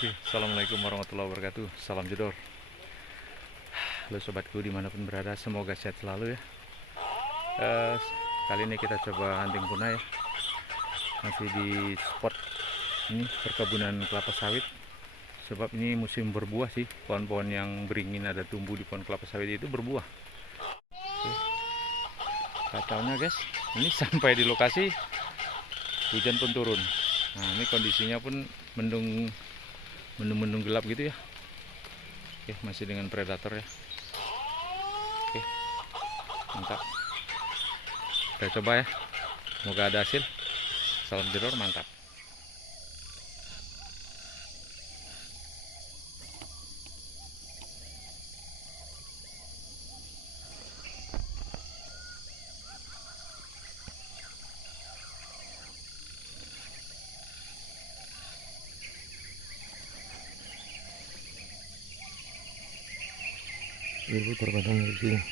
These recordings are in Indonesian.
Oke, assalamualaikum warahmatullahi wabarakatuh. Salam jedor. Halo sobatku dimanapun berada, semoga sehat selalu ya. Eh, Kali ini kita coba hunting tuna ya. Masih di spot ini perkebunan kelapa sawit. Sebab ini musim berbuah sih. Pohon-pohon yang beringin ada tumbuh di pohon kelapa sawit itu berbuah. Oke, kacaunya guys. Ini sampai di lokasi hujan pun turun. Nah ini kondisinya pun mendung mendung gelap gitu ya. Oke, masih dengan predator ya. Oke, mantap. Kita coba ya, semoga ada hasil. Salam jedor, mantap. Ibu terkadang di sini.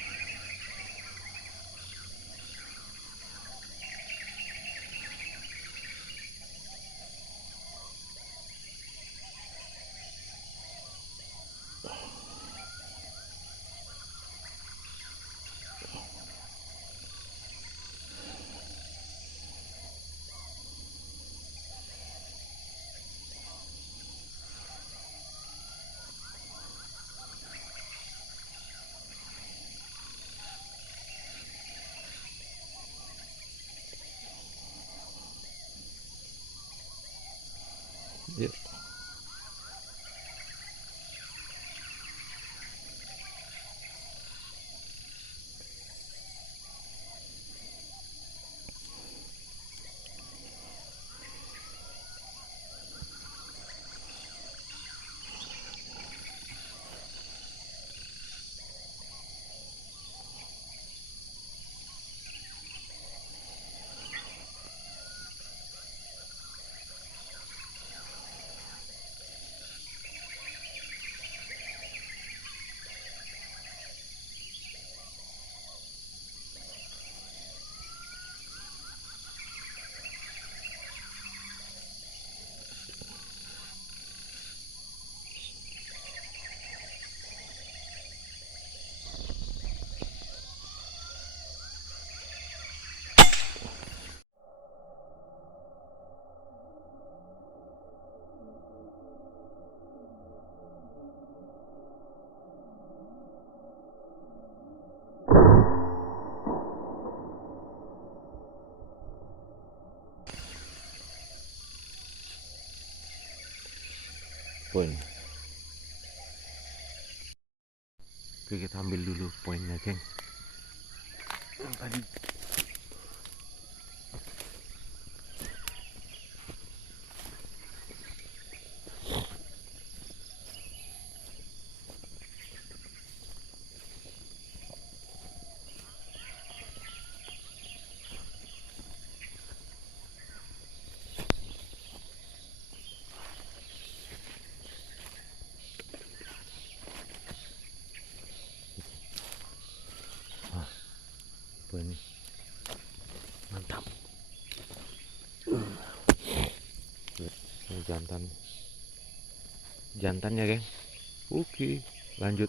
Yuk. Poin. Oke, kita ambil dulu poinnya, geng. Yang tadi poin mantap. Ini jantannya, geng. Oke, lanjut.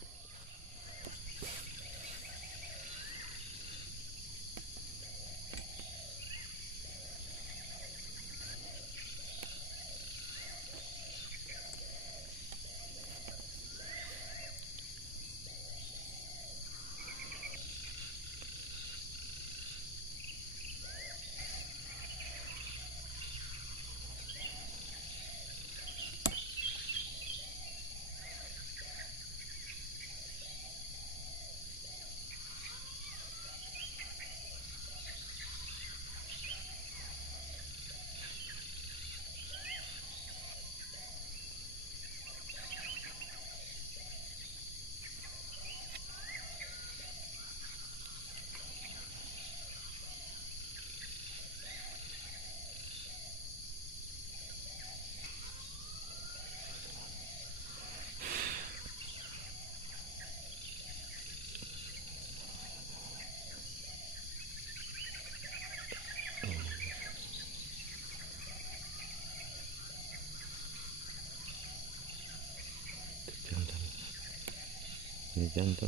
Ini jantan.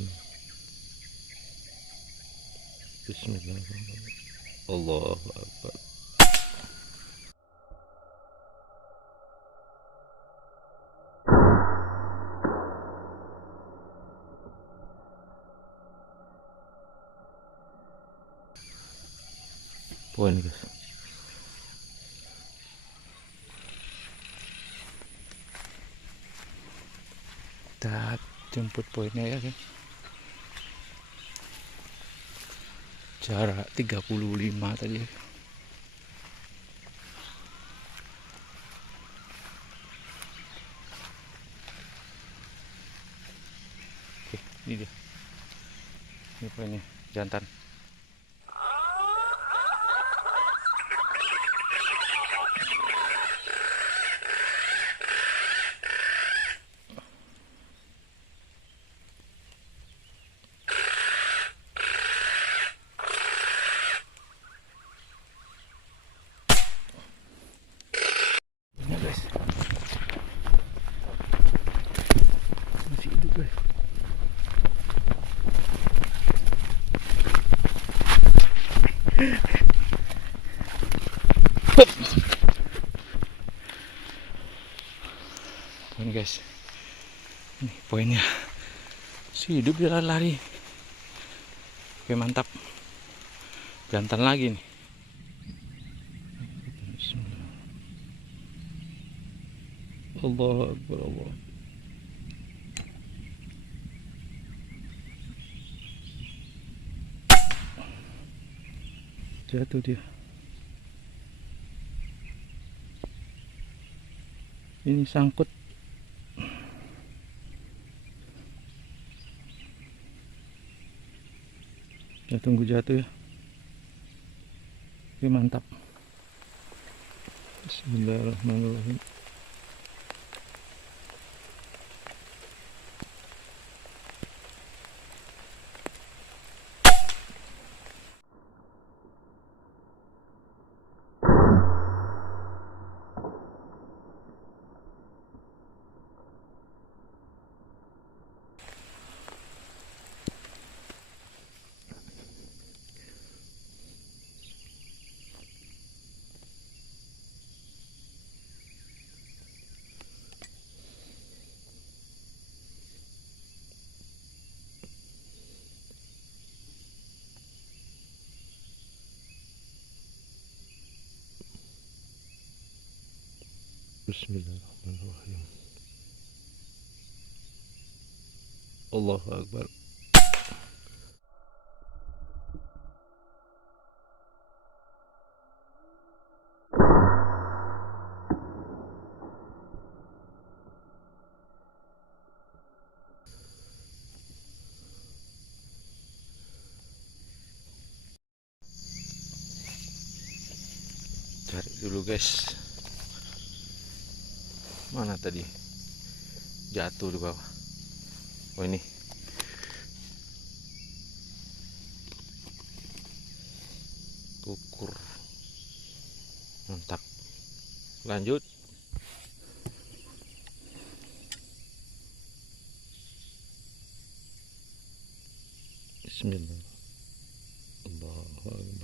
Bismillahirrahmanirrahim. Allahu Akbar. Poin guys. Kita jemput poinnya ya kan. Jarak 35 tadi. Oke, ini dia. Ini poinnya, jantan. Ini guys. Masih hidup guys. Poin guys, ini poinnya. Si hidup dia lari. Oke mantap, jantan lagi nih. Allah Akbar, Allah. Jatuh dia. Ini sangkut. Ya tunggu jatuh ya. Oke mantap. Bismillahirrahmanirrahim. Bismillahirrahmanirrahim. Allahu Akbar. Cari dulu guys. Mana tadi? Jatuh di bawah. Oh ini. Ukur. Mantap. Lanjut. Bismillah. Allahu Akbar.